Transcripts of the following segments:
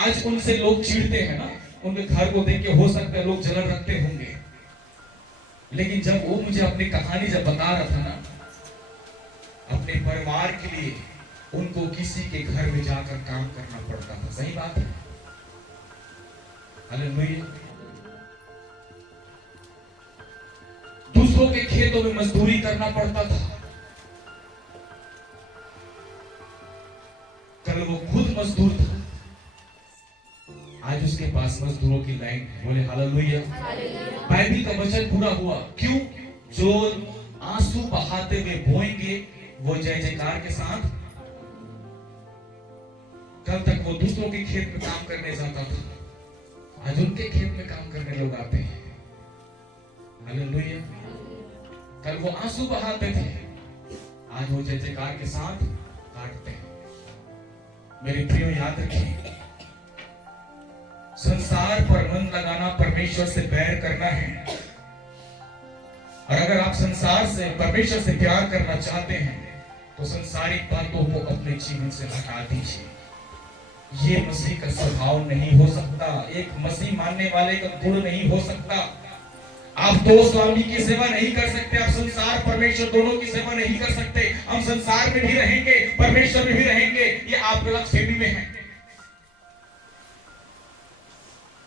आज उनसे लोग चिढ़ते हैं ना, उनके घर को देख के हो सकता है लोग जलन रखते होंगे, लेकिन जब वो मुझे अपनी कहानी जब बता रहा था ना, अपने परिवार के लिए उनको किसी के घर में जाकर काम करना पड़ता था। सही बात है, हालेलुया। दूसरों के खेतों में मजदूरी करना पड़ता था। कल वो खुद मजदूर था, आज उसके पास मजदूरों की लाइन है। बोले हालेलुया। बाइबल का वचन पूरा हुआ। क्यों? जो आंसू बहाते हुए बोएंगे वो जय जयकार के साथ। कल तक वो दूसरों के खेत में काम करने जाता था, आज उनके खेत में काम करने लोग आते हैं। हालेलुया। कल वो आंसू बहाते थे, आज वो जय जयकार के साथ काटते हैं। मेरे प्रियो, याद रखिए, संसार पर मन लगाना परमेश्वर से बैर करना है। और अगर आप संसार से, परमेश्वर से प्यार करना चाहते हैं तो संसारिक बातों को अपने जीवन से हटा दीजिए। ये मसीह का स्वभाव नहीं हो सकता, एक मसीह मानने वाले का गुण नहीं हो सकता। आप दो स्वामी की सेवा नहीं कर सकते, आप संसार परमेश्वर दोनों की सेवा नहीं कर सकते। हम संसार में भी रहेंगे, परमेश्वर में भी रहेंगे, ये आप गलतफहमी में हैं।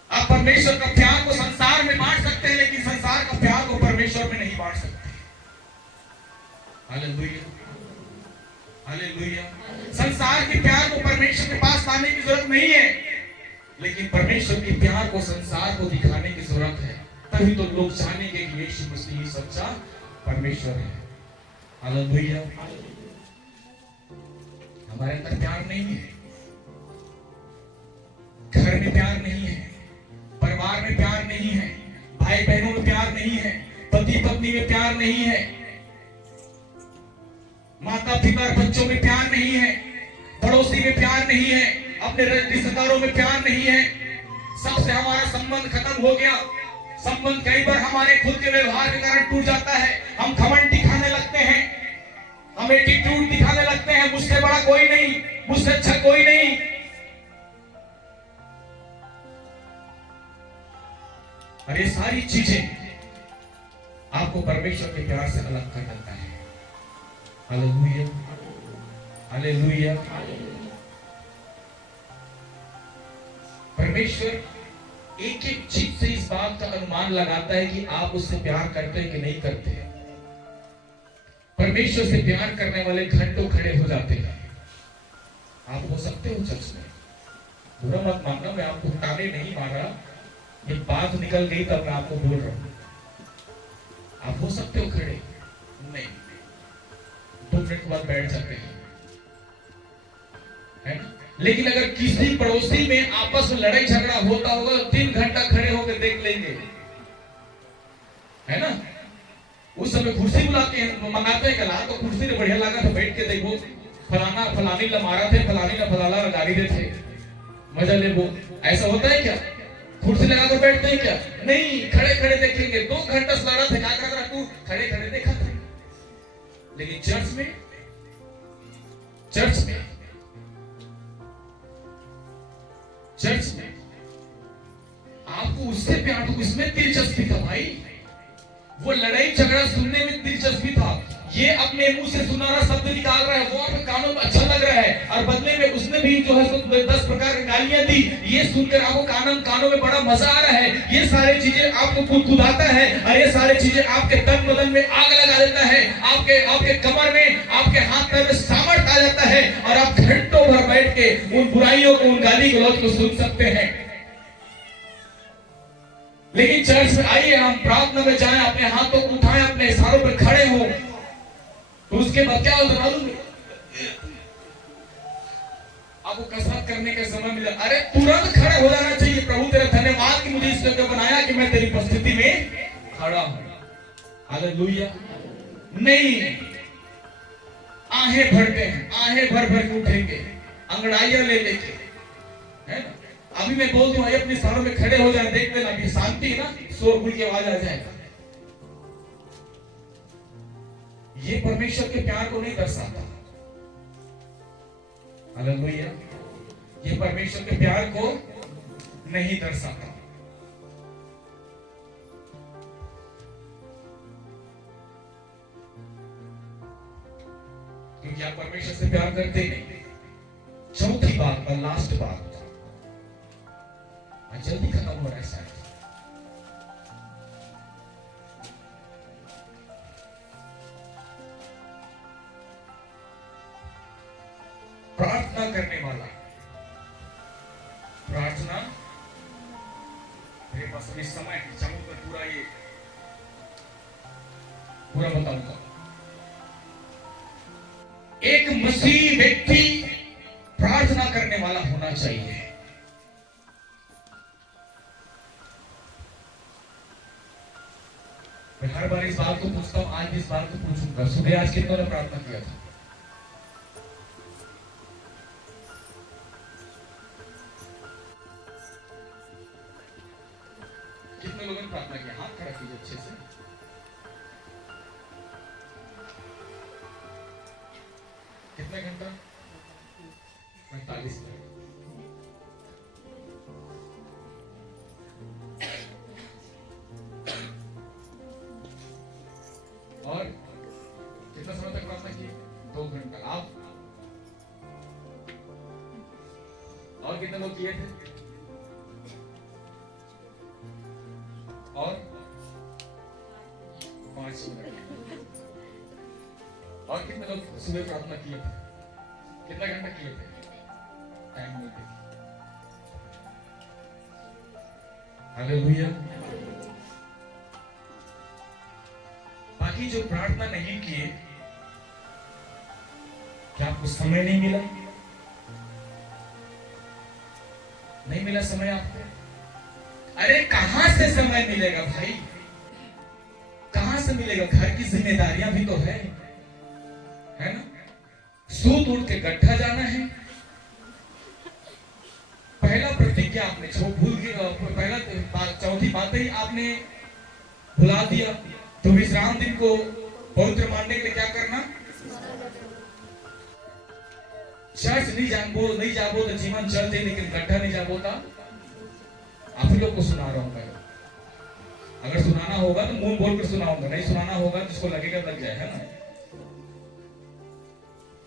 आप परमेश्वर का प्यार को संसार में बांट सकते हैं, लेकिन संसार का प्यार को परमेश्वर में नहीं बांट सकते। Hallelujah, hallelujah. संसार के प्यार को परमेश्वर के पास लाने की जरूरत नहीं है, लेकिन परमेश्वर के प्यार को संसार को दिखाने की जरूरत है। तभी तो लोग जानेंगे कि यीशु मसीह ही सच्चा परमेश्वर है। हालेलुया। हमारे अंदर प्यार नहीं है, घर में प्यार नहीं है, परिवार में प्यार नहीं है, भाई बहनों में प्यार नहीं है, पति पत्नी में प्यार नहीं है, माता पिता और बच्चों में प्यार नहीं है, पड़ोसी में प्यार नहीं है, अपने रिश्तेदारों में प्यार नहीं है। सबसे हमारा संबंध खत्म हो गया। संबंध कई बार हमारे खुद के व्यवहार के कारण टूट जाता है। हम घमंड दिखाने लगते हैं, हम एटीट्यूड दिखाने लगते हैं, मुझसे बड़ा कोई नहीं, मुझसे अच्छा कोई नहीं। और ये सारी चीजें आपको परमेश्वर के प्यार से अलग कर देता है। Hallelujah, hallelujah. परमेश्वर एक एक चीज से इस बात का अनुमान लगाता है कि आप उससे प्यार करते हैं कि नहीं करते हैं। परमेश्वर से प्यार करने वाले घंटों खड़े हो जाते हैं। आप हो सकते हो चर्च में, बुरा मत मानना, मैं आपको ताने नहीं मार रहा, ये बात निकल गई तब मैं आपको बोल रहा हूं। आप हो सकते हो खड़े, नहीं 2 मिनट बाद बैठ जाते हैं, है ना? लेकिन अगर किसी पड़ोसी में आपस में लड़ाई झगड़ा होता होगा, 3 घंटा खड़े होकर देख लेंगे, है ना? उस समय कुर्सी बुलाते हैं, मंगाते हैं, कला तो कुर्सी ने बढ़िया लगा तो बैठ के देखो, फलाना फलानी ला मारा थे, फलानी ला फलाना गाड़ी दे थे, मजा ले वो। ऐसा होता है क्या? कुर्सी लगाकर बैठते हैं क्या? नहीं, खड़े खड़े देखेंगे। 2 घंटा से लड़ा था, क्या कर रहा तू? खड़े खड़े देखा था। लेकिन चर्च में आपको उससे प्यार, तो उसमें दिलचस्पी था भाई, वो लड़ाई झगड़ा सुनने में दिलचस्पी था। ये अपने मुंह से सुनारा शब्द निकाल रहा है, वो आपके कानों में अच्छा लग रहा है, और बदले में उसने भी जो है 10 प्रकार की गालियां दी, ये सुनकर आपको कानों में बड़ा मजा आ रहा है। ये सारी चीजें आपको गुदगुदाता है, और ये सारी चीजें आपके तन बदन में आग लगा देता है, आपके कमर में, आपके हाथ पैर में सामर्थ आ जाता है, और आप घंटों भर बैठ के उन बुराइयों को, उन गाली गलौज को सुन सकते हैं। लेकिन चर्च में आइए, हम प्रार्थना में जाएं, अपने हाथों को उठाएं, अपने इशारों पर खड़े हो, तो उसके बाद क्या होता मालूम है? आपको कसरत करने का समय मिला, अरे तुरंत खड़े हो जाना चाहिए। प्रभु तेरा धन्यवाद कि मुझे इस जगह बनाया, कि मैं तेरी उपस्थिति में खड़ा हूं। हालेलुया। नहीं, आहें भरते हैं, आहें भर भर के उठेंगे, अंगड़ाइयां ले लेके, है ना? अभी मैं बोल दूं, अपने सारों में खड़े हो जाए, देख लेना, अभी शांति है ना, शोरगुल की आवाज आ जाएगा। ये परमेश्वर के प्यार को नहीं दर्शाता। हालेलुया। ये परमेश्वर के प्यार को नहीं दर्शाता। क्योंकि आप परमेश्वर से प्यार करते नहीं। चौथी बात और लास्ट बात, जल्दी खत्म हो रहा है शायद। प्रार्थना करने वाला, प्रार्थना मेरे पास अभी समय है, चाहूं तो पूरा ये पूरा बताऊंगा। एक मसीह व्यक्ति प्रार्थना करने वाला होना चाहिए। मैं हर बार इस बात को पूछता हूं, आज भी इस बात को पूछूंगा। सुबह आज कितनों ने प्रार्थना किया था? कितने लोगों ने प्रार्थना किया? हाथ खड़ा कीजिए अच्छे से। कितना घंटा? 45 मिनट। और कितना समय तक प्रार्थना की? 2 घंटा। आप और कितने लोग किए थे? और 5 मिनट। और कितने लोग सुबह प्रार्थना किए थे? कितना घंटा किए थे? टाइम नहीं थे। हालेलुया। बाकी जो प्रार्थना नहीं किए, क्या आपको समय नहीं मिला? नहीं मिला समय आपको? अरे कहां से समय मिलेगा भाई? कहां से मिलेगा? घर की जिम्मेदारियां भी तो है ना? सूत उठ के गड्ढा जाना है। पहला प्रतिज्ञा आपने भूल गया, पहला चौथी बात ही आपने भुला दिया। तो विश्राम दिन को पवित्र मानने के लिए क्या करना? चर्च नहीं जाबो तो जीवन चलते, लेकिन गड्ढा नहीं जाबो तो आप लोग को सुना रहा हूं मैं। अगर सुनाना होगा तो मुंह बोलकर सुनाऊंगा, नहीं सुनाना होगा जिसको लगेगा लग जाए, है ना?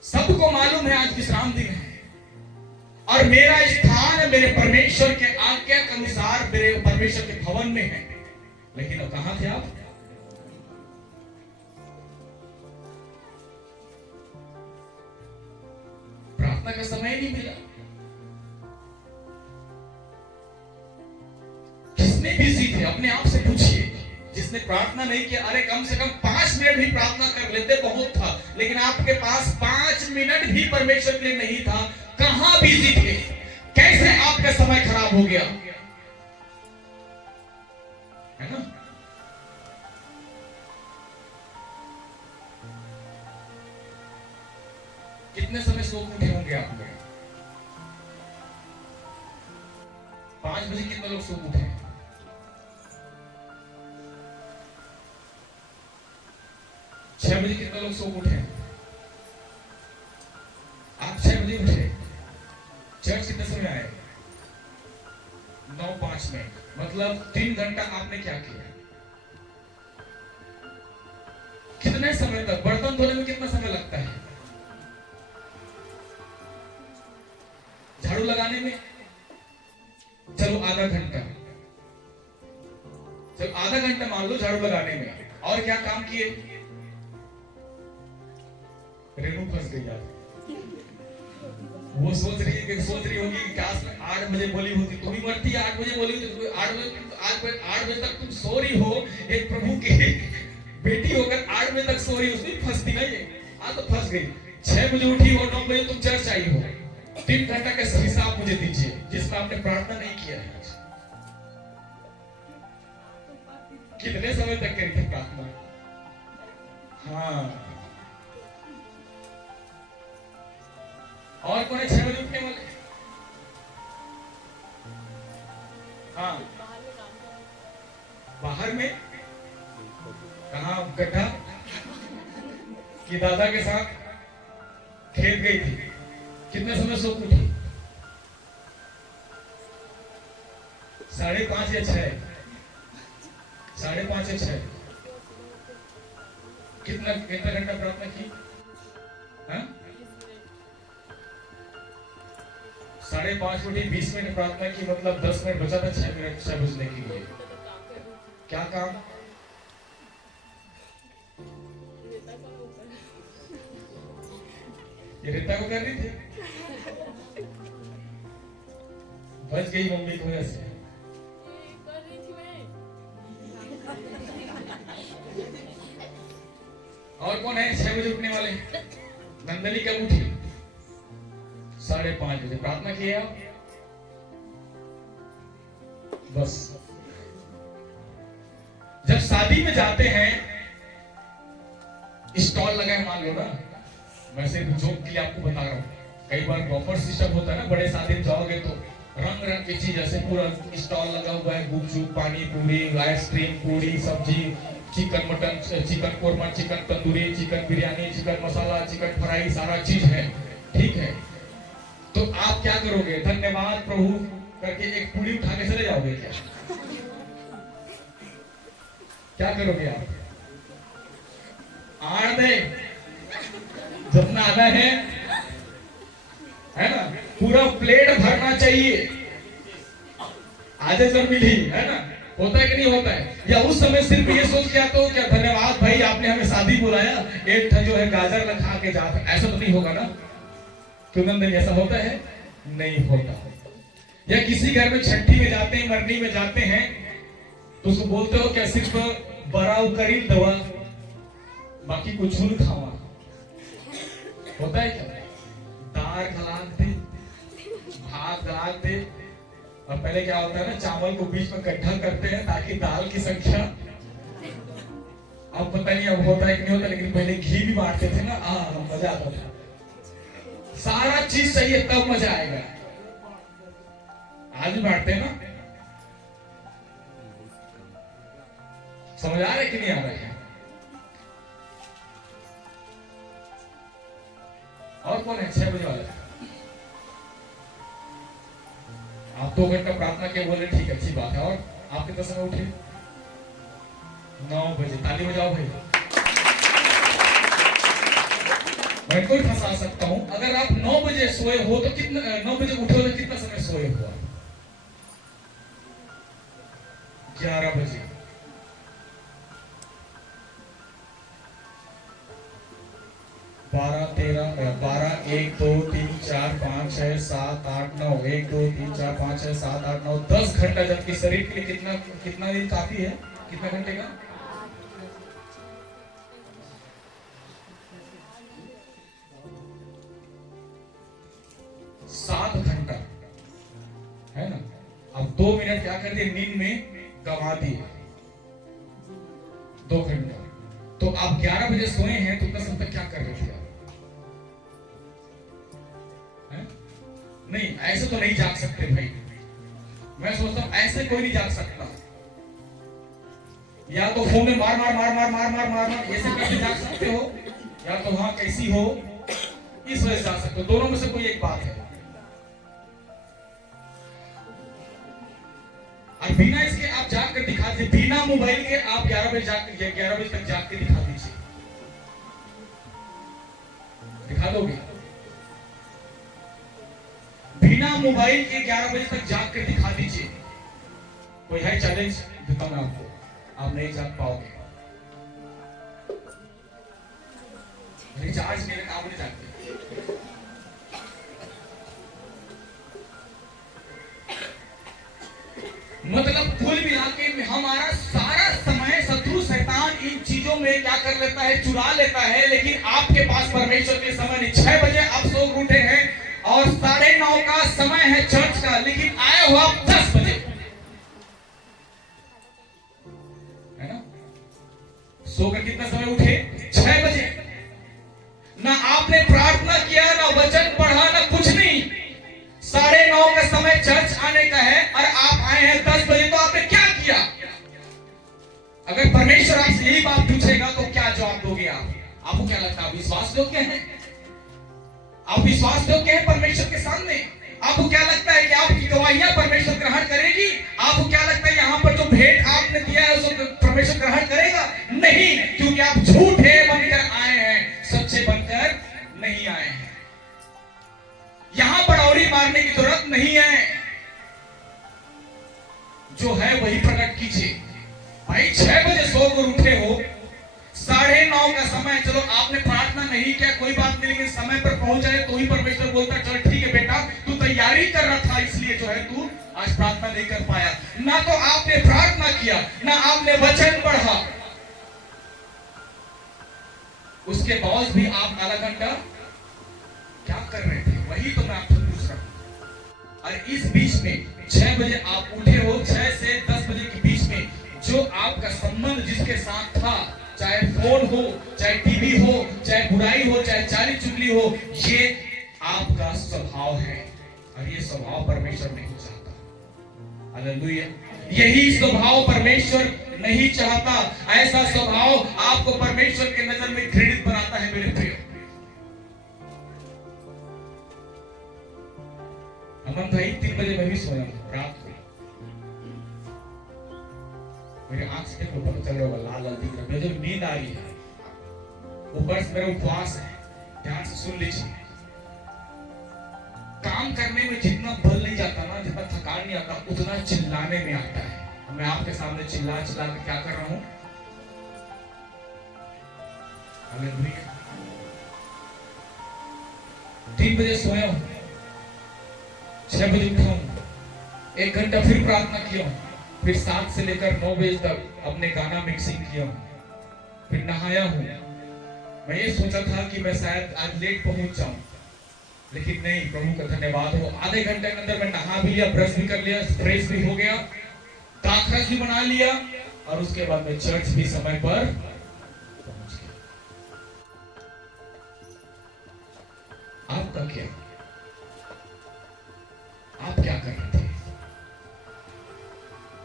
सबको मालूम है आज विश्राम दिन है और मेरा स्थान मेरे परमेश्वर के आज्ञा के अनुसार मेरे परमेश्वर के भवन में है। लेकिन अब कहां थे आप? प्रार्थना का समय नहीं मिला। किसने बिजी थे? अपने आप से पूछिए। जिसने प्रार्थना नहीं किया, अरे कम से कम 5 मिनट भी प्रार्थना कर लेते बहुत था। लेकिन आपके पास 5 मिनट भी परमेश्वर के लिए नहीं था। कहां बिजी थे? कैसे आपका समय खराब हो गया? है ना? कितने समय सो उठे होंगे आप लोग? 5 बजे कितने लोग सो उठे? 6 बजे कितने लोग सो उठे? आप 6 बजे उठे, चर्च कितने समय आए? 9:05 में, मतलब 3 घंटा आपने क्या किया? कितने समय तक? बर्तन धोने में कितना समय लगता है? झाड़ू लगाने में चलो आधा घंटा, चलो आधा घंटा मान लो झाड़ू लगाने में। और क्या काम किए? रेनू फंस गई यार। वो सोच रही होगी कि काश 8 बजे बोली होती, तुम ही मरती 8 बजे बोली होती। 8 बजे तक तुम सो रही हो, एक प्रभु की बेटी होकर 8 बजे तक सो रही, उसमें फंसती ना ये। तो फंस गई। 6 बजे उठी हो, 9 बजे तुम चर्च आई हो। 3 घंटा का हिसाब मुझे दीजिए जिसमें आपने प्रार्थना नहीं किया है। कितने समय तक करी थी प्रार्थना? हाँ। और कौन है 6 बजे उठने वाले? हाँ, बाहर में कहा गड्ढा कि दादा के साथ खेत गई थी। कितने समय सो उठी? 5:30 या 6? 5:30 या 6? कितना घंटा प्रार्थना की? 5:30 उठी, 20 मिनट प्रार्थना की, मतलब 10 मिनट बचा था 6 बजने के लिए। क्या काम? ये रीता को कर रही थी, बच गई मम्मी को ऐसे। और कौन है 6 बजे उठने वाले? नंदनी कब उठी? 5:30 बजे प्रार्थना किया बस। जब शादी में जाते हैं, स्टॉल लगा है मान लो ना, मैं सिर्फ जोक के लिए आपको बता रहा हूँ। कई बार बफर सिस्टम होता है ना, बड़े शादी में जाओगे तो रंग रंग की चीज, जैसे पूरा स्टॉल लगा हुआ है, गुपचुप, पानी पूरी, आइसक्रीम, पूरी, सब्जी, chicken mutton, chicken korma, chicken tandoori, chicken biryani, chicken masala, chicken fry, सारा चीज है, ठीक है। तो आप क्या करोगे? धन्यवाद प्रभु करके एक पूरी उठा के चले जाओगे क्या? क्या करोगे आप? आड़ दे जितना आना है ना, पूरा प्लेट भरना चाहिए। आधे जब मिली है ना, होता है कि नहीं होता है? या उस समय सिर्फ ये सोच के आते हो क्या, धन्यवाद भाई आपने हमें शादी बुलाया, एक जो है गाजर न खा के जाता, ऐसा तो नहीं होगा ना? क्यों नंदन, ऐसा होता है? नहीं होता। या किसी घर में छठी में जाते हैं, मरनी में जाते हैं, तो उसको बोलते हो क्या, सिर्फ बराव करी दवा, बाकी कुछ नहीं खावा, होता है क्या? दाल खिलाते दे, भात खिलाते दे, और पहले क्या होता है ना, चावल को बीच में इकट्ठा करते हैं ताकि दाल की संख्या, अब पता नहीं अब होता है कि नहीं होता, लेकिन पहले घी भी बांटते थे ना, मजा आता था। सारा चीज सही है तब मजा आएगा। आज भी बांटते हैं ना? समझ आ रहा है कि नहीं आ रहा है? और कौन है 6 बजे वाले? आप 2 घंटा प्रार्थना के बोले, ठीक है, अच्छी बात है। और आप कितने समय उठे? 9 बजे। ताली बजाओ भाई। मैं कोई फंसा सकता हूं, अगर आप 9 बजे सोए हो तो कितना, 9 बजे उठे हो तो कितना समय सोए हुआ? 11 बजे। बारह 1 2 3 4 5 6 7 8 9 1 2 3 4 5 6 7 8 9 10 घंटा, जबकि शरीर के लिए कितना दिन काफी है? कितना घंटे का? 7 घंटा है ना। अब 2 मिनट क्या कर दिए? नींद में गंवा दिए 2 घंटा। तो आप 11 बजे सोए हैं, तो 10 तक क्या कर रहे थे आप? नहीं, ऐसे तो नहीं जाग सकते भाई। मैं सोचता हूं ऐसे कोई नहीं जाग सकता। या तो फोन में मार ऐसे कैसे जाग सकते हो, या तो वहां कैसी हो इस वजह से जाग सकते हो। दोनों में से कोई एक बात है। और बिना इसके आप जाग कर दिखा दीजिए, बिना मोबाइल के आप 11 बजे तक जाग के दिखा दीजिए, दिखा दोगे? बिना मोबाइल के 11 बजे तक जाग कर दिखा दीजिए। कोई है चैलेंज देता मैं आपको, आप नहीं जाग पाओगे। रिचार्ज नहीं, आप नहीं जागते। मतलब कुल मिला के हमारा सारा समय शत्रु शैतान इन चीजों में क्या कर लेता है? चुरा लेता है। लेकिन आपके पास परमेश्वर के समय नहीं। 6 बजे आप सो उठे हैं और 9:30 का समय है चर्च का, लेकिन आए हो आप 10 बजे, है ना? सोकर कितना समय उठे? 6 बजे। ना आपने प्रार्थना किया, ना वचन पढ़ा, ना कुछ नहीं। 9:30 का समय चर्च आने का है और आप आए हैं 10 बजे, तो आपने क्या किया? अगर परमेश्वर आपसे यही बात पूछेगा तो क्या जवाब दोगे आप? आपको क्या लगता है, आप विश्वास योग्य हैं? आप विश्वास योग्य हैं परमेश्वर के सामने? आपको क्या लगता है कि आपकी गवाहियां परमेश्वर ग्रहण करेगी? आपको नहीं है, जो है वही प्रकट कीजिए। भाई 6 बजे सोकर उठे हो, 9:30 का समय, चलो आपने प्रार्थना नहीं किया कोई बात नहीं, लेकिन समय पर पहुंच जाए तो ही परमेश्वर बोलता चल ठीक है बेटा, तू तैयारी कर रहा था इसलिए जो है तू आज प्रार्थना नहीं कर पाया। ना तो आपने प्रार्थना किया, ना आपने वचन पढ़ा, उसके बाद भी आप आधा घंटा क्या कर रहे थे, वही तो मैं आपसे पूछ रहा हूं। और इस बीच में 6 बजे आप उठे हो, 6 से 10 बजे के बीच में जो आपका संबंध जिसके साथ था, चाहे फोन हो, चाहे टीवी हो, चाहे बुराई हो, चाहे चाली चुगली हो, ये आपका स्वभाव है और ये स्वभाव परमेश्वर नहीं चाहता। हालेलुया। यही स्वभाव परमेश्वर नहीं चाहता। ऐसा स्वभाव आपको परमेश्वर के नजर में घृणित बनाता है मेरे प्रिय। अमन भाई 3 बजे मैं भी सोया रात को, मेरे आंख से देखो पता चल रहा होगा, लाल लाल दिख रहा है, मुझे नींद आ रही है, ऊपर से मेरा उपवास है। ध्यान से सुन लीजिए, काम करने में जितना बल नहीं जाता ना, जितना थकान नहीं आता, उतना चिल्लाने में आता है। मैं आपके सामने चिल्ला चिल्ला के क्या कर रहा हूं, हालेलुया। 3 बजे सोया हूं, 6 बजे उठा हूं, 1 घंटा फिर प्रार्थना किया हूं, फिर 7 से लेकर 9 बजे तक अपने गाना मिक्सिंग किया हूं, फिर नहाया हूं। मैं ये सोचा था कि मैं शायद आज लेट पहुंच जाऊं, लेकिन नहीं, प्रभु का धन्यवाद हो, आधे घंटे के अंदर मैं नहा भी लिया, ब्रश भी कर लिया, फ्रेश भी हो गया, दाखरस भी बना लिया और उसके बाद मैं चर्च भी समय पर पहुंच गया। आपका क्या, आप क्या कर रहे थे?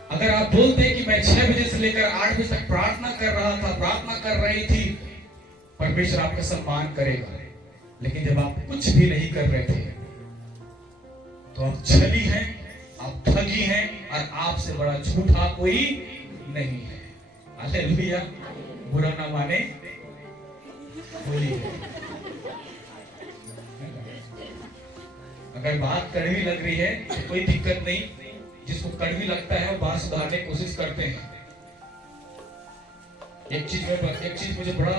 अगर आप बोलते कि मैं 6 बजे से लेकर 8 बजे तक प्रार्थना कर रहा था, प्रार्थना कर रही थी, परमेश्वर आपका सम्मान करेगा। लेकिन जब आप कुछ भी नहीं कर रहे थे तो आप छली हैं, आप ठगी हैं और आपसे बड़ा झूठा कोई नहीं है। हालेलुया। बुरा ना माने होली है। अगर बात कड़वी लग रही है तो कोई दिक्कत नहीं, जिसको कड़वी लगता है वो बात सुधारने की कोशिश करते हैं। एक चीज मुझे बड़ा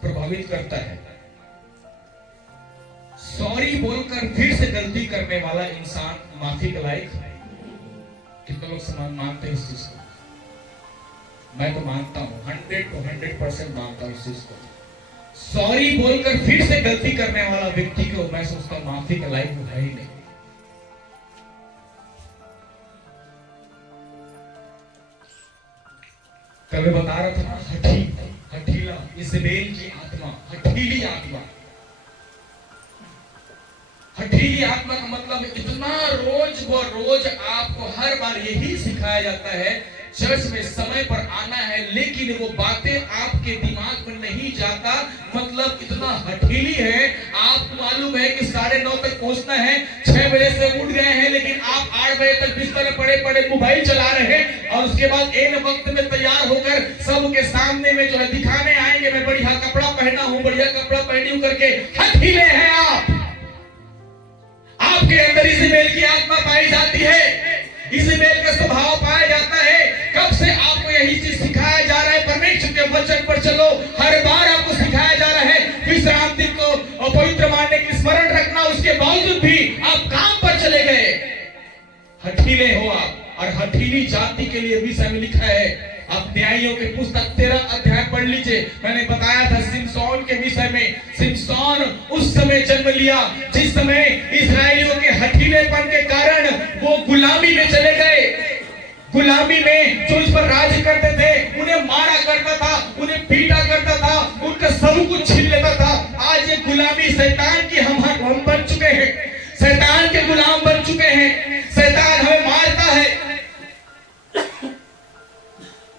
प्रभावित करता है, सॉरी बोलकर फिर से गलती करने वाला इंसान माफी के लायक है। कितने लोग मानते हैं इस चीज को? मैं तो मानता हूं, 100% मानता हूं इस चीज को। सॉरी बोलकर फिर से गलती करने वाला व्यक्ति को मैं सोचता हूं माफी के लायक है ही नहीं। कल मैं बता रहा था ना, हठीला इज़बेल की आत्मा, हठीली आत्मा। हठीली आत्मा का मतलब इतना रोज व रोज आपको हर बार यही सिखाया जाता है, चर्च में समय पर आना है, लेकिन वो बातें आपके दिमाग में नहीं जाता। मतलब इतना हठीली है, आपको मालूम है कि 9:30 तक पहुंचना है, 6 बजे से उठ गए हैं, लेकिन आप 8 बजे तक बिस्तर में पड़े पड़े मोबाइल चला रहे हैं और उसके बाद एक वक्त में तैयार होकर सबके सामने में जो है दिखाने आएंगे मैं बढ़िया कपड़ा पहना हूं, बढ़िया कपड़ा पहनी हूं करके। हठीले हैं आप। आपके अंदर इज़बेल की आत्मा पाई जाती है, इज़बेल का स्वभाव पाया जाता है। कब से आपको यही चीज सिखाया जा रहा है? परमेश्वर के वचन पर चलो, हर बार आपको सिखाया जा रहा है विश्राम दिन को पवित्र मानने की स्मरण रखना, उसके बावजूद भी आप काम पर चले गए। हठीले हो आप। और हठीली जाति के लिए विषय में लिखा है, आप न्यायियों के पुस्तक 13 अध्याय पढ़ लीजिए। मैंने बताया था सिमसोन के विषय में। सिमसोन उस समय जन्म लिया जिस समय इस्राएलियों के हठीलेपन के कारण वो गुलामी में चले गए। गुलामी में जो इस पर राज करते थे उन्हें मारा करता था, उन्हें पीटा करता था, उनका सब कुछ छीन लेता था। आज ये गुलामी शैतान की हम बन चुके हैं, शैतान के गुलाम बन चुके हैं। शैतान हमें मारता है,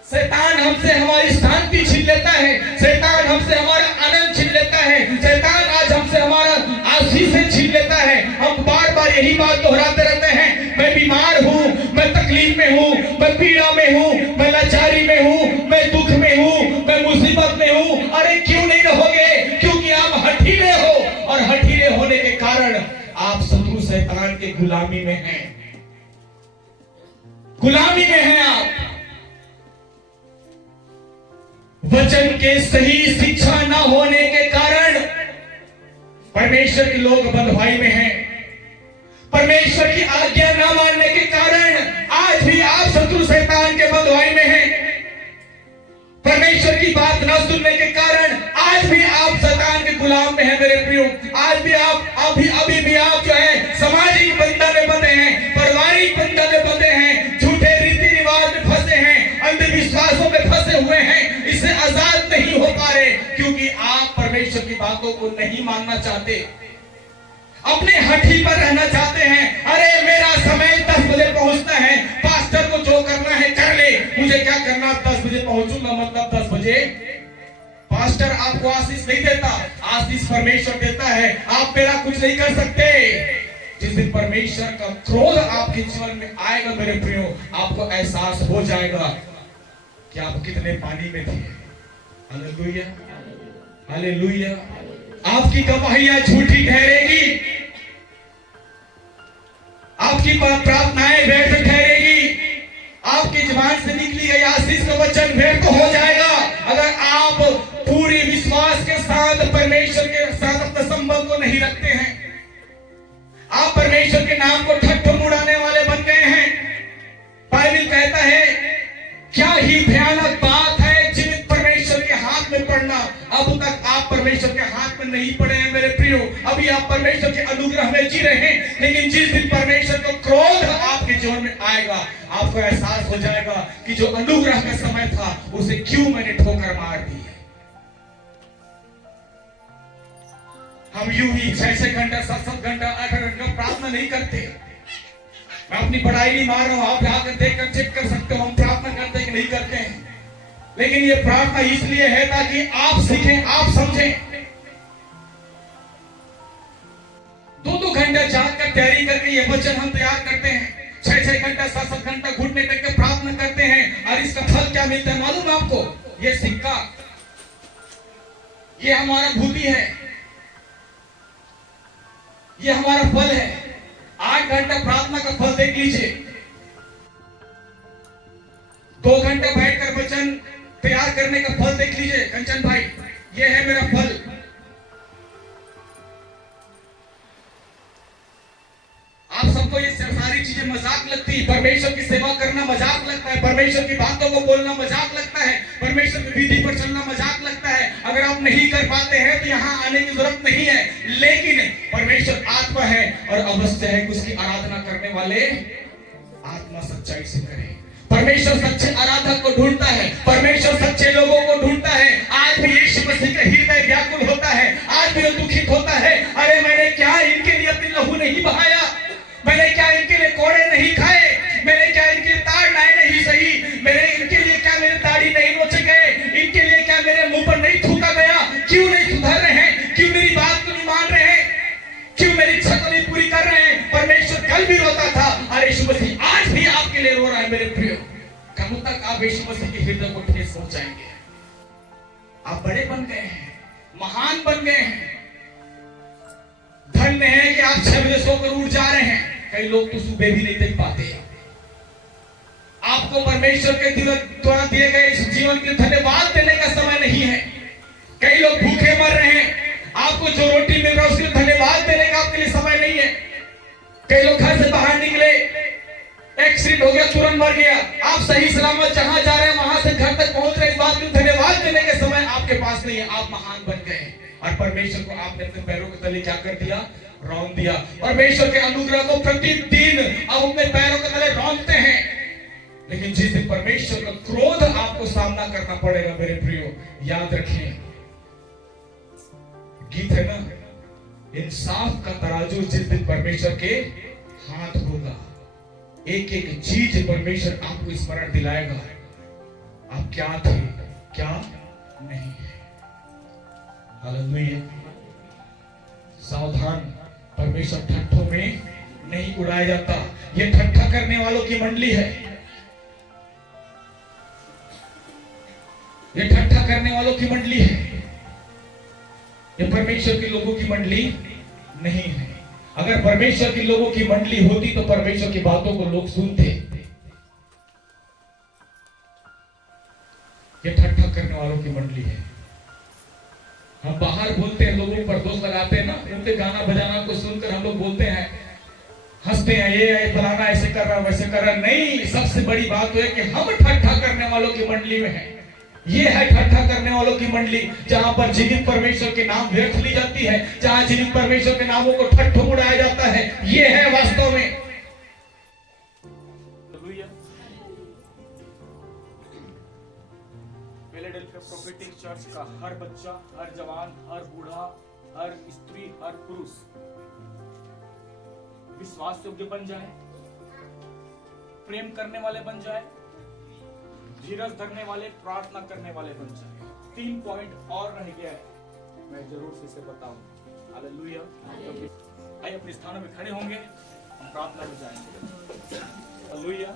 शैतान हमसे हमारी शांति छीन लेता है, शैतान हमसे हमारा आनंद छीन लेता है, शैतान आज हमसे हमारा आशीष छीन लेता है। हम बार बार यही बात दोहराते रहते हैं, मैं बीमार हूँ, मैं तकलीफ में हूँ, मैं पीड़ा में हूँ, मैं लाचारी में हूँ, मैं दुख में हूँ, मैं मुसीबत में हूँ। अरे क्यों नहीं रहोगे? क्योंकि आप हठीले हो और हठीले होने के कारण आप शत्रु शैतान के गुलामी में हैं, गुलामी में हैं आप। वचन के सही शिक्षा न होने के कारण परमेश्वर के लोग बंधुआई में हैं। परमेश्वर की आज्ञा न मानने के कारण आज भी आप शत्रु शैतान के बंधुआई में हैं। परमेश्वर की बात न सुनने के कारण आज भी आप शैतान के गुलाम में हैं मेरे प्रियो। आज भी आप अभी भी आप जो है सामाजिक बंधन में बंधे हैं, पारिवारिक बंधन में बंधे हैं, झूठे रीति रिवाज में फंसे हैं, अंधविश्वासों में फंसे हुए हैं, इससे आजाद नहीं हो पा रहे क्योंकि आप परमेश्वर की बातों को नहीं मानना चाहते, अपने हठी पर रहना चाहते हैं। अरे मेरा समय 10 बजे पहुंचना है, पास्टर को जो करना है कर ले, मुझे क्या करना, 10 बजे पहुंचूंगा मतलब 10 बजे। पास्टर आपको आशीष नहीं देता, आशीष परमेश्वर देता है। आप मेरा कुछ नहीं कर सकते। जिस दिन परमेश्वर का क्रोध आपके जीवन में आएगा मेरे प्रियो, आपको एहसास हो जाएगा कि आप कितने पानी में थे। Hallelujah, hallelujah. आपकी गवाहियां झूठी ठहरेगी, आपकी प्रार्थनाएं व्यर्थ ठहरेगी, आपकी जुबान से निकली गई आशीष का वचन व्यर्थ हो जाएगा अगर आप पूरी विश्वास के साथ परमेश्वर के साथ अपने संबंध को नहीं रखते हैं। आप परमेश्वर के नाम को ठट्ठों उड़ाने वाले बन गए हैं। बाइबल कहता है क्या ही भयानक बात है जीवित परमेश्वर के हाथ में पड़ना। अब तक आप परमेश्वर के हाथ में नहीं पड़े हैं मेरे प्रियो, अभी आप परमेश्वर के अनुग्रह में जी रहे हैं। लेकिन जिस दिन परमेश्वर का क्रोध आपके जीवन में आएगा, आपको एहसास हो जाएगा कि जो अनुग्रह का समय था उसे क्यों मैंने ठोकर मार दी है। हम यूं ही 6-6 घंटा 7-7 घंटा 8 घंटा प्रार्थना नहीं करते। मैं अपनी पढ़ाई नहीं मार रहा हूं, आप जाकर देखकर चेक कर सकते हो हम प्रार्थना करते कि नहीं करते हैं। लेकिन ये प्रार्थना इसलिए है ताकि आप सीखें, आप समझें। 2-2 घंटा जाकर तैयारी करके ये वचन हम तैयार करते हैं, 6-6 घंटा 7-7 घंटा घुटने टेक के प्रार्थना करते हैं, और इसका फल क्या मिलता है मालूम है आपको? ये सिक्का, ये हमारा भूति है, ये हमारा फल है। 8 घंटा प्रार्थना का फल देख लीजिए, 2 घंटा बैठकर वचन तैयार करने का फल देख लीजिए। कंचन भाई, ये है मेरा फल। आप सबको ये सारी चीजें मजाक लगती है, परमेश्वर की सेवा करना मजाक लगता है, परमेश्वर की बातों को बोलना मजाक लगता है, परमेश्वर की विधि पर चलना मजाक लगता है। अगर आप नहीं कर पाते हैं तो यहाँ आने की जरूरत नहीं है। लेकिन परमेश्वर आत्मा है और अवश्य है कि उसकी आराधना करने वाले आत्मा सच्चाई से करें। परमेश्वर सच्चे आराधक को ढूंढता है, परमेश्वर सच्चे लोगों को ढूंढता है। आज भी यीशु मसीह का हृदय व्याकुल होता है, आज भी वो दुखित होता है। अरे मैंने क्या इनके लिए अपनी लहू नहीं बहाया, मैंने क्या इनके लिए कोड़े नहीं खाए, मैंने क्या इनके लिए ताड़ लाए नहीं सही, मैंने इनके लिए क्या मेरे दाढ़ी नहीं नोचे गए, इनके लिए क्या मेरे मुंह पर नहीं थूका गया। क्यों नहीं सुधर रहे हैं, क्यों मेरी बात को नहीं मान रहे हैं, क्यों मेरी इच्छा को नहीं पूरी कर रहे हैं। परमेश्वर कल भी रोता था और यीशु मसीह आज भी आपके लिए रो रहा है मेरे प्रियो। कब तक आप यीशु मसीह के हृदय को ठेस पहुंचाएंगे? आप बड़े बन गए हैं, महान बन गए हैं। धन्य है कि आप 6 बजे सोकर उठ जा रहे हैं। कई लोग तो सुबह भी नहीं देख पाते। आपको परमेश्वर के द्वारा दिए गए इस जीवन के धन्यवाद देने का समय नहीं है। कई लोग भूखे मर रहे हैं, आपको जो रोटी मिल रहा है उसके धन्यवाद देने का आपके लिए समय नहीं है। कई लोग घर से बाहर निकले, एक्सीडेंट हो गया, तुरंत मर गया, आप सही सलामत जहां जा रहे हैं वहां से घर तक पहुंच रहे, इस बात को धन्यवाद देने का समय आपके पास नहीं है। आप महान बन गए और परमेश्वर को आपने अपने पैरों के तले क्या कर दिया? रौंद दिया। परमेश्वर के अनुग्रह को प्रतिदिन आप अपने पैरों के तले रौंदते हैं। लेकिन जिस दिन परमेश्वर का क्रोध आपको सामना करना पड़ेगा मेरे प्रियो, याद रखिए, गीत है ना, इंसाफ का तराजू जिस दिन परमेश्वर के हाथ होगा, एक एक चीज परमेश्वर आपको स्मरण दिलाएगा, आप क्या थे क्या नहीं है। हालेलुया। सावधान, परमेश्वर ठट्ठों में नहीं उड़ाया जाता। ये ठट्ठा करने वालों की मंडली है, ये ठट्ठा करने वालों की मंडली है, ये परमेश्वर के लोगों की मंडली नहीं है। अगर परमेश्वर के लोगों की मंडली होती तो परमेश्वर की बातों को लोग सुनते। ये ठट्ठा करने वालों की मंडली है। हम बाहर बोलते हैं, लोगों पर दोष लगाते हैं ना, उनके गाना बजाना को सुनकर हम लोग बोलते हैं, हंसते हैं, ये फलाना ऐसे कर रहा वैसे कर रहा। नहीं, सबसे बड़ी बात तो है कि हम ठट्ठा करने वालों की मंडली में हैं। ये है ठट्ठा करने वालों की मंडली, जहां पर जीवित परमेश्वर के नाम व्यर्थ ली जाती है, जहां जीवित परमेश्वर के नामों को ठट्ठो उड़ाया जाता है। ये है वास्तव में फिलाडेल्फिया प्रोफेटिक चर्च का हर बच्चा, हर जवान, हर बूढ़ा, हर स्त्री, हर पुरुष विश्वास योग्य बन जाए, प्रेम करने वाले बन जाए, धीरज धरने वाले, प्रार्थना करने वाले बन जाए। 3 पॉइंट और रह गया है, मैं जरूर से इसे बताऊं। हालेलुया। आइए अपने स्थानों में खड़े होंगे, हम प्रार्थना में जाएंगे। हालेलुया।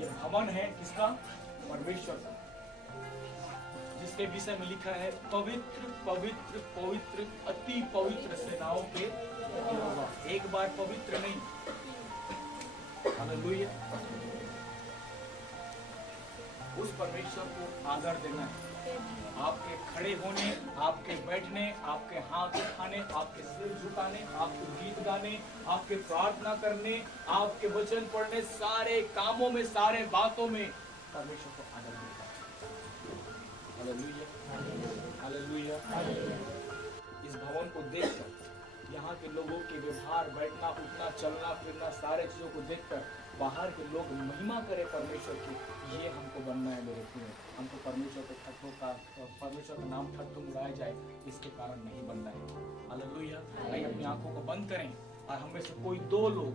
ये भवन है किसका? परमेश्वर का, जिसके विषय में लिखा है पवित्र पवित्र पवित्र अति पवित्र सेनाओं के यहोवा। एक बार पवित्र नहीं। हालेलुया। उस परमेश्वर को आदर देना है। आपके खड़े होने, आपके बैठने, आपके हाथ उठाने, आपके सिर झुकाने, आपके गीत गाने, आपके प्रार्थना करने, आपके वचन पढ़ने, सारे कामों में, सारे बातों में परमेश्वर को आदर देना है। Hallelujah, hallelujah. इस भवन को देखकर, यहाँ के लोगों के व्यवहार, बैठना, उठना, चलना फिरना, सारे चीजों को देखकर बाहर के लोग महिमा करें परमेश्वर की। ये हमको बनना है मेरे प्रिय। हमको परमेश्वर के ठट्ठों का, परमेश्वर का नाम ठट्ठों उड़ाया जाए इसके कारण नहीं बनना है। हालेलुया। आइए अपनी आंखों को बंद करें और हम में से कोई 2 लोग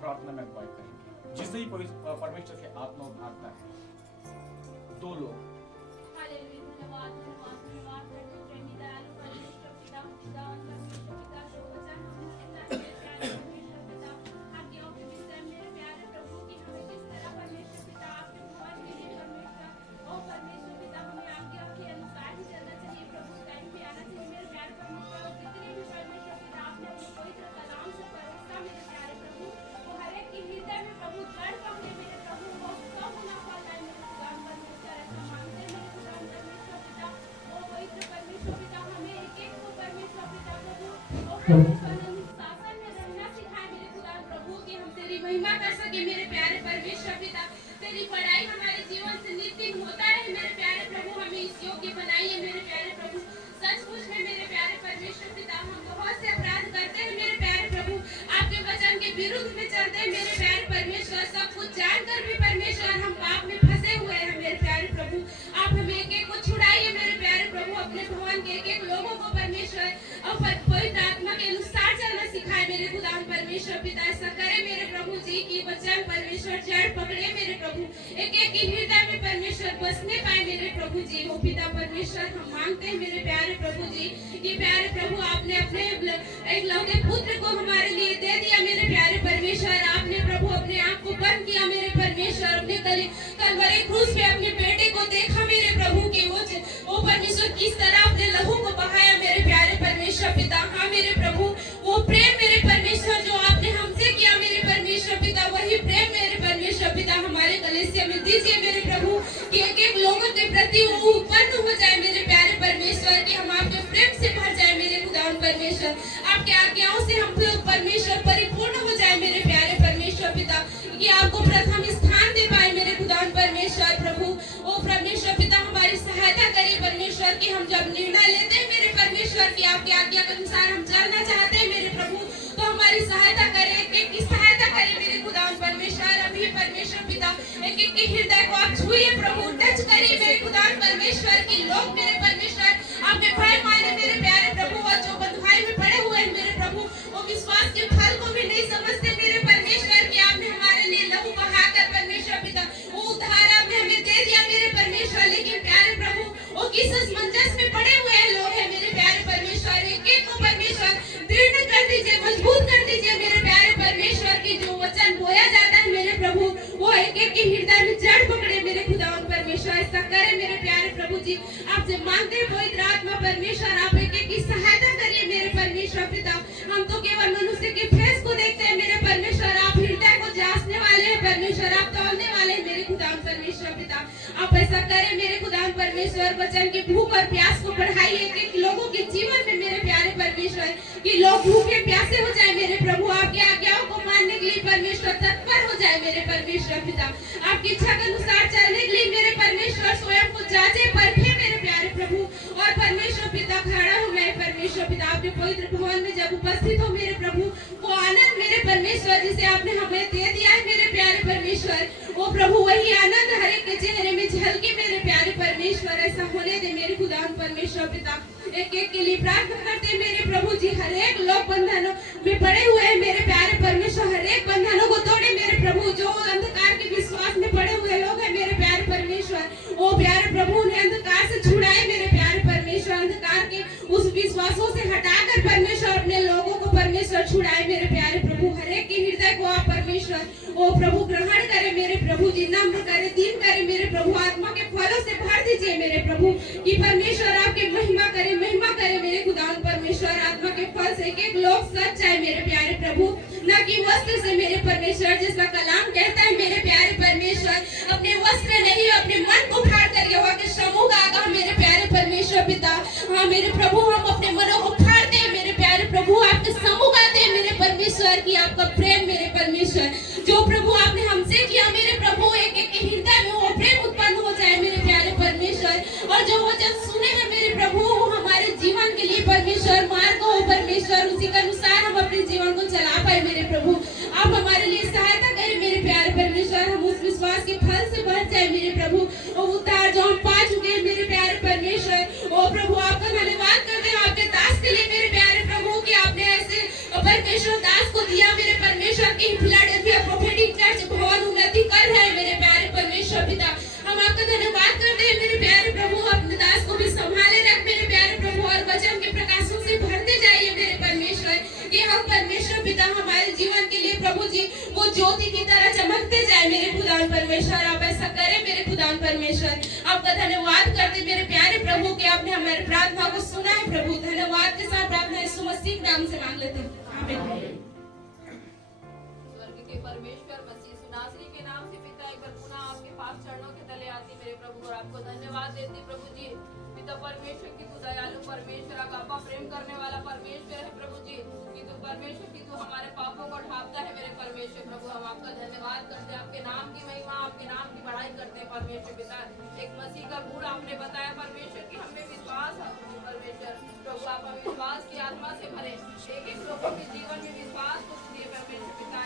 प्रार्थना में अगुवाई करेंगे। जिसे ही परमेश्वर के आत्मा भागता है, 2 लोग। महिमा कर सके मेरे प्यारे परमेश्वर पिता। तेरी बड़ाई हमारे जीवन से नित्य होता रहे मेरे प्यारे प्रभु। हमें इस योग्य बनाइए मेरे प्यारे प्रभु। सचमुच में मेरे प्यारे परमेश्वर पिता, हम बहुत से अपराध करते हैं मेरे प्यारे प्रभु, आपके वचन के विरुद्ध में चलते हैं मेरे प्यारे परमेश्वर। सब कुछ जानकर भी परमेश्वर हम पाप में फंसे हुए हैं मेरे प्यारे प्रभु। आप हमें एक एक को छुड़ाइए मेरे प्यारे प्रभु। अपने भवन के एक एक लोगों को परमेश्वर और पवित्र आत्मा के अनुसार चलना सिखाए मेरे खुदा परमेश्वर पिता। ऐसा करे मेरे प्रभु जी की वचन परमेश्वर जड़ पकड़े मेरे प्रभु, एक एक के हृदय में परमेश्वर बसने पाए मेरे प्रभु जी। वो पिता परमेश्वर हम मांगते हैं मेरे प्यारे प्रभु जी कि प्यारे प्रभु आपने अपने एक लौते पुत्र को हमारे लिए दे दिया मेरे प्यारे परमेश्वर। आपने प्रभु अपने आप को बंद किया मेरे परमेश्वर। अपने कलवरी क्रूस पे अपने बेटे को देखा मेरे प्रभु की वो परमेश्वर किस तरह अपने लहू को बहाया मेरे प्यारे परमेश्वर पिता। हाँ मेरे प्रभु, वो प्रेम मेरे परमेश्वर जो आपने हमसे किया मेरे परमेश्वर पिता, वही प्रेम मेरे परमेश्वर पिता हमारे कलीसिया में दीजिए मेरे प्रभु कि एक एक लोगों के प्रति वो उत्पन्न हो जाए मेरे प्यारे परमेश्वर, कि हम आपके प्रेम से भर जाए मेरे खुदा परमेश्वर। आपके आज्ञाओं से हम परमेश्वर परिपूर्ण हो जाए मेरे प्यारे परमेश्वर पिता, कि आपको प्रथम स्थान दे पाए मेरे खुदा परमेश्वर प्रभु। ओ परमेश्वर पिता हमारी सहायता करिए परमेश्वर कि हम जब निर्णय लेते हैं मेरे परमेश्वर की आपकी आज्ञा के अनुसार हम चलना चाहते हैं मेरे प्रभु, तो हमारी सहायता करें, एक एक की सहायता करें मेरे खुदा परमेश्वर। अभी परमेश्वर पिता एक एक के हृदय को आप छुइए प्रभु, टच करिए मेरे खुदा परमेश्वर की लोग मेरे परमेश्वर आपके भय माने मेरे प्यारे प्रभु, और जो बंधुआई में पड़े हुए हैं मेरे प्रभु, वो विश्वास के फल को भी नहीं समझते मेरे परमेश्वर कि आपने हमारे लिए लहू बहाकर परमेश्वर पिता वो उद्धार आपने हमें दे दिया मेरे परमेश्वर। लेकिन प्यारे प्रभु वो किस असमंजस में पड़े हुए हैं लोग हैं मेरे प्यारे परमेश्वर। एक एक को परमेश्वर दृढ़ कर दीजिए, मजबूत कर दीजिए मेरे प्यारे परमेश्वर की जो वचन बोया जाता है मेरे प्रभु, वो एक एक के हृदय में जड़ पकड़े मेरे खुदा परमेश्वर। ऐसा करे मेरे प्यारे प्रभु जी, आपसे मांगते हैं पवित्र आत्मा परमेश्वर, आप एक एक की सहायता करिए मेरे परमेश्वर ऐसा करे मेरे खुदा परमेश्वर, वचन की भूख और प्यास को बढ़ाइए कि लोगों के जीवन में मेरे प्यारे परमेश्वर कि लोग भूखे प्यासे हो जाए मेरे प्रभु, आपकी आज्ञाओं को मानने के लिए परमेश्वर तत्पर हो जाए मेरे परमेश्वर पिता, आपकी इच्छा के अनुसार चलने के लिए मेरे परमेश्वर स्वयं को जांचे परखे मेरे प्यारे प्रभु। और परमेश्वर पिता खड़ा हो मैं परमेश्वर पिता आपके पवित्र भवन में जब उपस्थित हो मेरे प्रभु, वो आनंद मेरे परमेश्वर जिसे आपने हमें दे दिया है मेरे प्यारे परमेश्वर, वो प्रभु वही आनंद हर एक के चेहरे में झलके मेरे प्यारे परमेश्वर। ऐसा होने दे मेरे खुदा परमेश्वर पिता। एक एक के लिए प्रार्थना करते मेरे प्रभु जी, हर एक लोग बंधनों में पड़े हुए हैं मेरे प्यारे परमेश्वर, हर एक बंधनों को तोड़े मेरे प्रभु। जो अंधकार के विश्वास में पड़े हुए लोग हैं मेरे प्यारे परमेश्वर, वो प्यारे प्रभु उन्हें अंधकार से छुड़ाए मेरे प्यारे परमेश्वर, अंधकार के उस विश्वासों से हटाकर परमेश्वर अपने लोगों को परमेश्वर छुड़ाए मेरे प्यारे प्रभु। हर एक के हृदय को आप परमेश्वर ओ प्रभु ग्रहण करे मेरे प्रभु जी, नम्र करे, दीन करे मेरे प्रभु, आत्मा के फलों से भर दीजिए मेरे प्रभु कि परमेश्वर आपकी महिमा करे मेरे खुदा परमेश्वर। आत्मा के फल से एक लोग सच जाए मेरे प्यारे प्रभु, न कि वस्त्र से मेरे परमेश्वर, जिसका कलाम कहता है मेरे प्यारे परमेश्वर, अपने वस्त्र नहीं अपने मन को उठाड़ कर यहोवा के समूह का आगा मेरे प्यारे परमेश्वर पिता। हाँ मेरे प्रभु, हम अपने मनों को उठाड़ते हैं मेरे प्यारे प्रभु, आपके समूह गाते हैं मेरे परमेश्वर की आपका प्रेम मेरे परमेश्वर, जो प्रभु आपने हमसे किया मेरे प्रभु, एक एक के हृदय में वो प्रेम उत्पन्न हो जाए मेरे प्यारे परमेश्वर। और जो वचन सुने हैं मेरे प्रभु, वो हमारे जीवन के लिए परमेश्वर मार्ग हो परमेश्वर, उसी के अनुसार हम अपने जीवन को चला पाए मेरे प्रभु। आप हमारे लिए सहायता करें मेरे प्यारे परमेश्वर, हम उस विश्वास के फल से भर जाए मेरे प्रभु, और उद्धार जो हम पा चुके हैं मेरे प्यारे परमेश्वर। ओ प्रभु आपका धन्यवाद करते हैं आपके दास के लिए मेरे प्यारे प्रभु कि आपने ऐसे परमेश्वर दास को दिया मेरे परमेश्वर की फिलाडेल्फिया प्रोफेटिक चर्च बहुत उन्नति कर रहे हैं मेरे प्यारे परमेश्वर पिता। हम आपका धन्यवाद करते हैं मेरे प्यारे प्रभु, अपने दास को भी संभाले रख मेरे प्यारे प्रभु, और वचन के प्रकाशों से भरते जाइए मेरे परमेश्वर कि हम परमेश्वर पिता हमारे जीवन के लिए प्रभु जी वो ज्योति की तरह चमकते जाए मेरे खुदा परमेश्वर। आप ऐसा करें मेरे खुदा परमेश्वर, आपका धन्यवाद करते मेरे प्यारे प्रभु कि आपने हमारी प्रार्थना को सुना है प्रभु। धन्यवाद के साथ प्रार्थना यीशु मसीह के नाम से मांग लेते हैं, आमीन। स्वर्ग के परमेश्वर मसीह सुनासरी के नाम से पिता एक बार पुनः आपके पास चरणों के तले आती मेरे प्रभु, और आपको धन्यवाद देती प्रभु जी पिता परमेश्वर की तू दयालु परमेश्वर, अगापा प्रेम करने वाला परमेश्वर है प्रभु जी कि तू परमेश्वर की तू हमारे पापों को ढांपता है मेरे परमेश्वर प्रभु। हम आपका धन्यवाद करते हैं, आपके नाम की महिमा आपके नाम की बढ़ाई करते हैं परमेश्वर पिता। एक मसीह का गुण आपने बताया परमेश्वर की हमें विश्वास है परमेश्वर प्रभु, आप हमें विश्वास की आत्मा से भरे, एक एक लोगों के जीवन में विश्वास को दिए परमेश्वर पिता।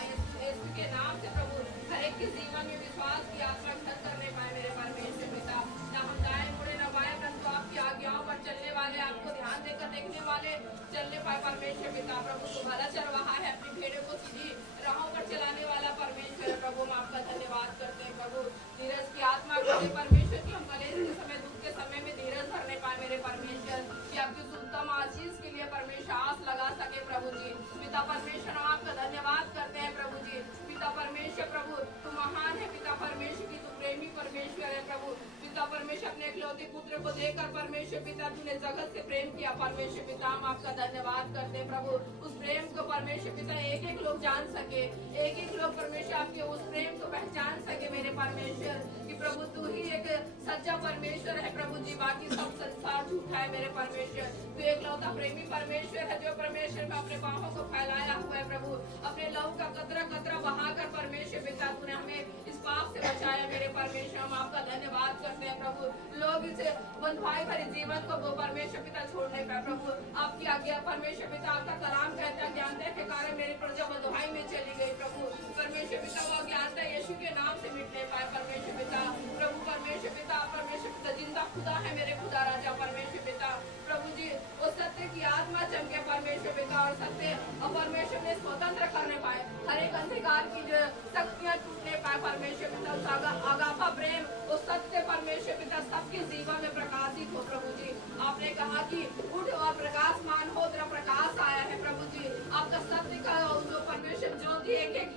यीशु के नाम से प्रभु हर एक के जीवन में विश्वास की आत्मा घर करने पाए मेरे परमेश्वर पिता। ना हम दाएं मुड़े न बाएं, परंतु आपकी आज्ञाओं पर चलने वाले, आपको ध्यान देकर देखने वाले चलने पाए परमेश्वर पिता। प्रभु तू भला चरवाहा है, अपनी भेड़ों को सीधी राहों पर चलाने वाला परमेश्वर है प्रभु। हम आपका धन्यवाद करते हैं प्रभु, धीरज की आत्मा करते परमेश्वर की हम कलेश के समय दुख के समय में धीरज धरने पाए मेरे परमेश्वर कि आपकी उत्तम आशीष के लिए परमेश्वर आस लगा सके प्रभु जी पिता परमेश्वर। हम आपका धन्यवाद करते हैं प्रभु जी पिता परमेश्वर प्रभु, तू महान है पिता परमेश्वर की, तू प्रेमी परमेश्वर है प्रभु पिता परमेश्वर। अपने इकलौते पुत्र को देकर परमेश्वर पिता तूने जगत से प्रेम किया परमेश्वर पिता। हम आपका धन्यवाद करते हैं प्रभु, उस प्रेम को परमेश्वर पिता एक एक लोग जान सके, एक एक लोग परमेश्वर आपके उस प्रेम को पहचान सके मेरे परमेश्वर कि प्रभु तू ही एक सच्चा परमेश्वर है प्रभु जी, बाकी सब संसार झूठा है मेरे परमेश्वर। तू एकलौता प्रेमी परमेश्वर है जो परमेश्वर में अपने बाहों को फैलाया हुआ है प्रभु, अपने लहू का कतरा कतरा बहाकर परमेश्वर पिता तूने हमें इस पाप से बचाया मेरे परमेश्वर। हम आपका धन्यवाद करते हैं प्रभु, लोग इस बंधुआई भरे जीवन को वो परमेश्वर पिता छोड़ने का प्रभु आपकी आज्ञा परमेश्वर पिता। आपका कलाम कहता है ज्ञानता के कारण मेरी प्रजा बंधुआई में चली गई प्रभु परमेश्वर पिता। वो ज्ञानता यीशु के नाम से मिटने पाए परमेश्वर पिता प्रभु परमेश्वर पिता। परमेश्वर पिता जिंदा खुदा है मेरे खुदा राजा परमेश्वर पिता प्रभु जी, वो सत्य की आत्मा चमके परमेश्वर पिता, और सत्य और परमेश्वर ने स्वतंत्र करने पाए, हर एक अंधकार की जो शक्तियां टूटने पाए परमेश्वर पिता। उस आगापा प्रेम उस सत्य परमेश्वर पिता सबके जीवन में प्रकाशित हो प्रभु जी। आपने कहा कि उठ और प्रकाशमान हो, तेरा प्रकाश आया है प्रभु जी। आपका सत्य का जो परमेश्वर ज्योति एक एक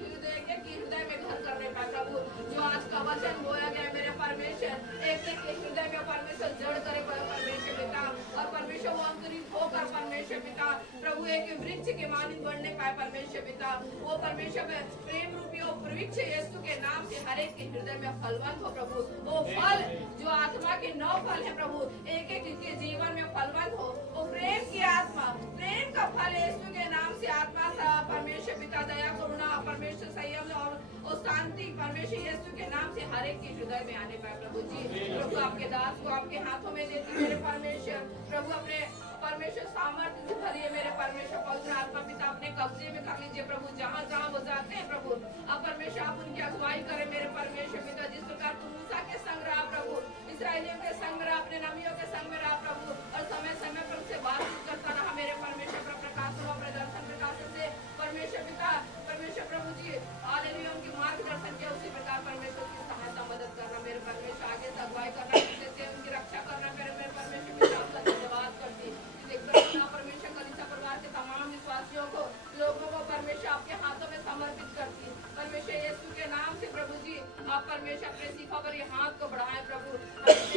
हृदय में घर करने पाए प्रभु, जो आज का वचन बोया गया मेरे परमेश्वर एक एक हृदय में परमेश्वर जड़ करे परमेश्वर पिता। और और परमेश्वर वो अंकुरित होकर परमेश्वर पिता प्रभु एक वृक्ष के मानिंद बढ़ने पाए परमेश्वर पिता। वो परमेश्वर प्रेम रूपी वो वृक्ष यीशु के नाम से हर एक के हृदय में फलवंत हो प्रभु। वो फल जो आत्मा के 9 फल है प्रभु, एक एक के जीवन में फलवंत हो। वो प्रेम की आत्मा, प्रेम का फल यीशु के नाम से आत्मा सा परमेश्वर पिता दया करुणा परमेश्वर संयम और शांति परमेश्वर यीशु के नाम से हर एक के हृदय में आने पाए प्रभु जी। प्रभु आपके दास को आपके हाथों में देती मेरे परमेश्वर प्रभु अपने परमेश्वर सामर्थ्य से भरिए मेरे परमेश्वर पवित्र आत्मा पिता अपने कब्जे में कर लीजिए प्रभु। जहाँ जहाँ वो जाते हैं प्रभु अब परमेश्वर आप उनकी अगुवाई करें मेरे परमेश्वर पिता। जिस प्रकार तुम मूसा के संग रहा प्रभु, इस्राएलियों के संग रहा, अपने नबियों के संग में रहा प्रभु और समय समय पर उनसे बातचीत करता रहा मेरे परमेश्वर पर प्रकाशन और दर्शन प्रकाशन से परमेश्वर पिता परमेश्वर प्रभु जी हालेलुया उनकी मार्गदर्शन किया। उसी प्रकार परमेश्वर की सहायता मदद करना मेरे परमेश्वर, आगे से अगुवाई करना, उनकी रक्षा करना मेरे परमेश्वर पिता आपका धन्यवाद करती परमेश्वर कलीसिया परिवार के तमाम विश्वासियों को लोगों को परमेश्वर आपके हाथों में समर्पित करती परमेश्वर यीशु के नाम से प्रभु जी। आप परमेश्वर अपने सीखा पर ये हाथ को बढ़ाएं प्रभु।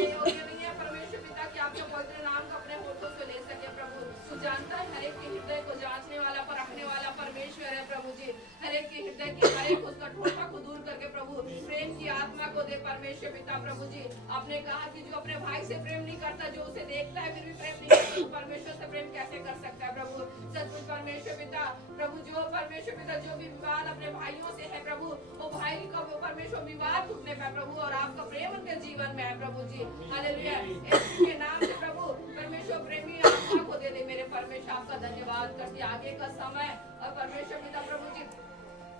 योग्य नहीं है परमेश्वर पिता कि आपके पवित्र नाम को अपने होठों से ले सके प्रभु। तू जानता है हर एक के हृदय को जांचने वाला परखने वाला परमेश्वर है प्रभु जी। हर एक के हृदय की हर एक उसका ठोठा को दूर करके प्रभु प्रेम की आत्मा को दे परमेश्वर पिता प्रभु जी। आपने कहा कि जो अपने भाई से प्रेम नहीं करता, जो उसे देखता है फिर भी प्रेम नहीं करता, तो परमेश्वर से प्रेम कैसे कर सकता है प्रभु। सचमुच परमेश्वर पिता प्रभु जो परमेश्वर पिता जो भी विवाद अपने भाइयों से है प्रभु, वो भाई का परमेश्वर विवाद टूटने पाए प्रभु और आपका प्रेम उनके जीवन में है प्रभु जी। हालेलुया यीशु के नाम से प्रभु परमेश्वर प्रेमी आत्मा को दे दे मेरे परमेश्वर। आपका धन्यवाद करती आगे का समय और परमेश्वर पिता प्रभु जी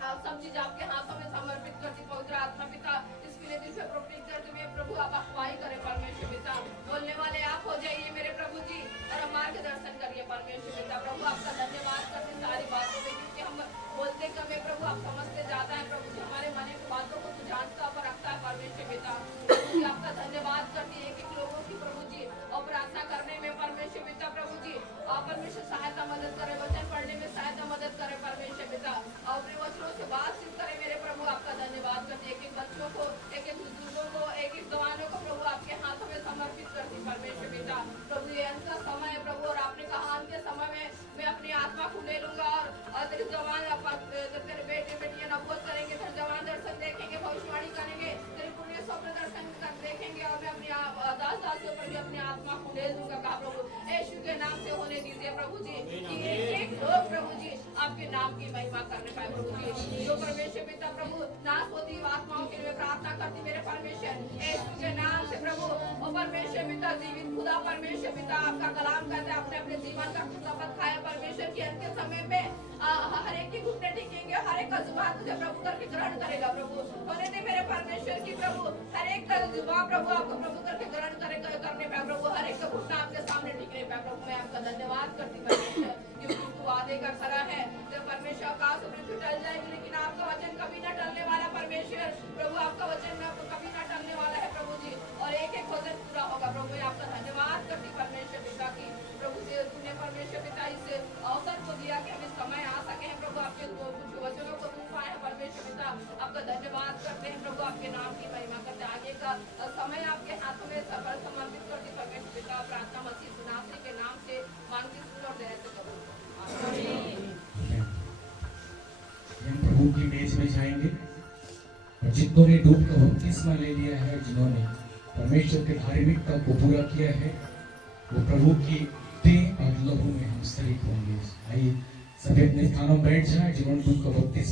आप सब चीज आपके हाथों में समर्पित करती पवित्र आत्मा पिता। इसके लिए दिल से प्रोक्लेम करते हुए प्रभु आप अगुवाई करें परमेश्वर पिता। बोलने वाले आप हो जाइए मेरे प्रभु जी और हम मार्गदर्शन करिए परमेश्वर पिता। प्रभु आपका धन्यवाद करते सारी बातों में क्योंकि हम बोलते कम है प्रभु, आप समझते ज्यादा है प्रभु जी। हमारे मन की बातों को तू जानता और रखता है परमेश्वर पिता। प्रभु आपका धन्यवाद करती एक एक लोगों की प्रभु जी और प्रार्थना करने में परमेश्वर पिता प्रभु जी आप परमेश्वर सहायता मदद करे, वचन पढ़ने में सहायता मदद करे परमेश्वर पिता और अपने वचनों से बातचीत करे मेरे प्रभु। आपका धन्यवाद करते एक एक बच्चों को, एक एक बुजुर्गों को, एक एक जवानों को प्रभु आपके हाथों में समर्पित करती परमेश्वर पिता। प्रभु ये अंत का समय है प्रभु और आपने कहा अंत के समय में मैं अपनी आत्मा को ले लूंगा और तेरे जवान तेरे बेटे बेटियां नबूवत करेंगे, तेरे जवान दर्शन देखेंगे, भविष्यवाणी करेंगे, तेरे पुण्य स्वप्न दर्शन देखेंगे और मैं अपनी दास दासियों पर भी अपनी आत्मा को ले लूंगा। कहा प्रभु यीशु के नाम से होने दीजिए प्रभु जी कि एक लोग प्रभु जी आपके नाम की महिमा करने पाए प्रभु जी। जो परमेश्वर पिता प्रभु नाश होती आत्माओं के लिए प्रार्थना करती मेरे परमेश्वर यीशु के नाम से प्रभु और परमेश्वर पिता जीवित खुदा परमेश्वर पिता आपका कलाम कहते आपने अपने जीवन का शपथ खाया परमेश्वर की अंत के समय में हर एक की घुटने टिकेंगे, हर एक का जुबान तुझे प्रभु करके ग्रहण करेगा प्रभु। होने दे मेरे परमेश्वर की प्रभु हर एक का जुबान प्रभु आपको प्रभु करके ग्रहण करेगा करने पाए प्रभु, हर एक का घुटना आपके सामने टिकने पाए प्रभु। मैं आपका धन्यवाद करती परमेश्वर क्योंकि तू वादे का खरा है। जब परमेश्वर आकाश और पृथ्वी टल जाएगी लेकिन आपका वचन कभी न टलने वाला परमेश्वर प्रभु, आपका वचन कभी न टलने वाला है प्रभु जी और एक एक वचन पूरा होगा प्रभु। मैं आपका धन्यवाद करती परमेश्वर पिता की प्रभु से तूने परमेश्वर पिता इस अवसर को दिया कि हम इस समय आ सके हैं प्रभु आपके कुछ वचनों को सुन पाए हैं परमेश्वर पिता। आपका धन्यवाद करते हैं प्रभु, आपके नाम की महिमा करते हैं। आगे का समय आपके हाथों में सफल समर्पित करती परमेश्वर पिता। प्रार्थना मसीह सुनासी के नाम से मांगती सुन और दया से करो हम प्रभु की मेज में जाएंगे और जितनों ने डूब का बपतिस्मा ले लिया है, जिन्होंने परमेश्वर के धार्मिकता को पूरा किया है, वो प्रभु की देह और लहू में हम शरीक होंगे। आइए सभी अपने स्थानों बैठ जाए। जिन्होंने डूब का बपतिस्मा